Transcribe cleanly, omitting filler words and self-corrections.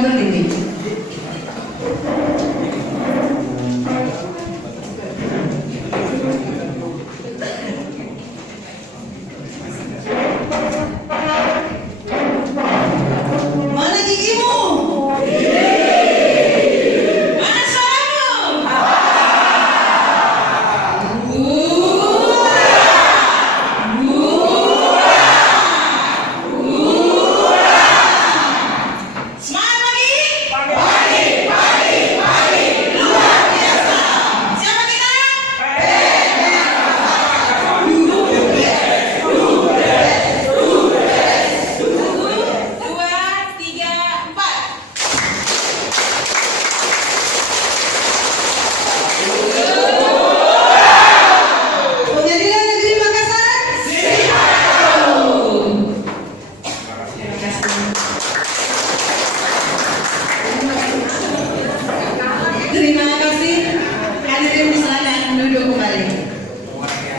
berdiri. Mana gigimu? Mana suaramu? Semangat lagi? Pagi. Luar biasa. Siapa kita? Dua, tiga, empat. Pengadilan Negeri Makassar. Terima kasih. Terima kasih. Hadirin silakan duduk kembali.